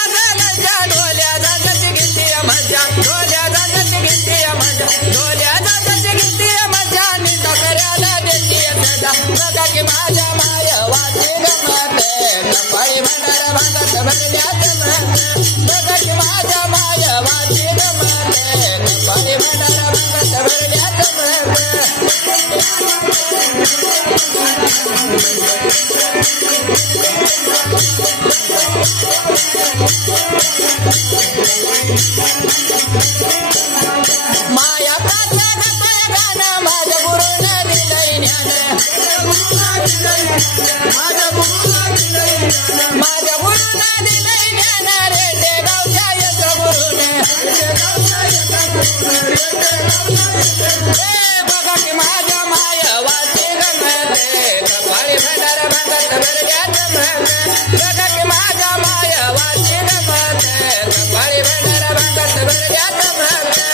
ढोल्या जाजाची गिंती मजा ढोल्या जाजाची गिंती मजा ढोल्या जाजाची गिंती मजा निंदा करायला देती सदा बघा की माझ्या माय वाची गमते कपाळी भंडार भांगत भरल्यात म्हणते बघा की माझ्या माय वाची गमते कपाळी भंडार भांगत भरल्यात म्हणते माया पाच्या गप्पा गाणं माझ्या गुरुनं दिलंय ज्ञान माझ्या गुरुनं दिलंय ज्ञान रे ते गावच्या यंत्र गुरुने बघा की माझ्या माया वाची गमते कपाळी भंडार भांगत भरल्यात म्हणते बघा की माझ्या माया वाची गमते कपाळी भंडार भांगत भरल्यात म्हणते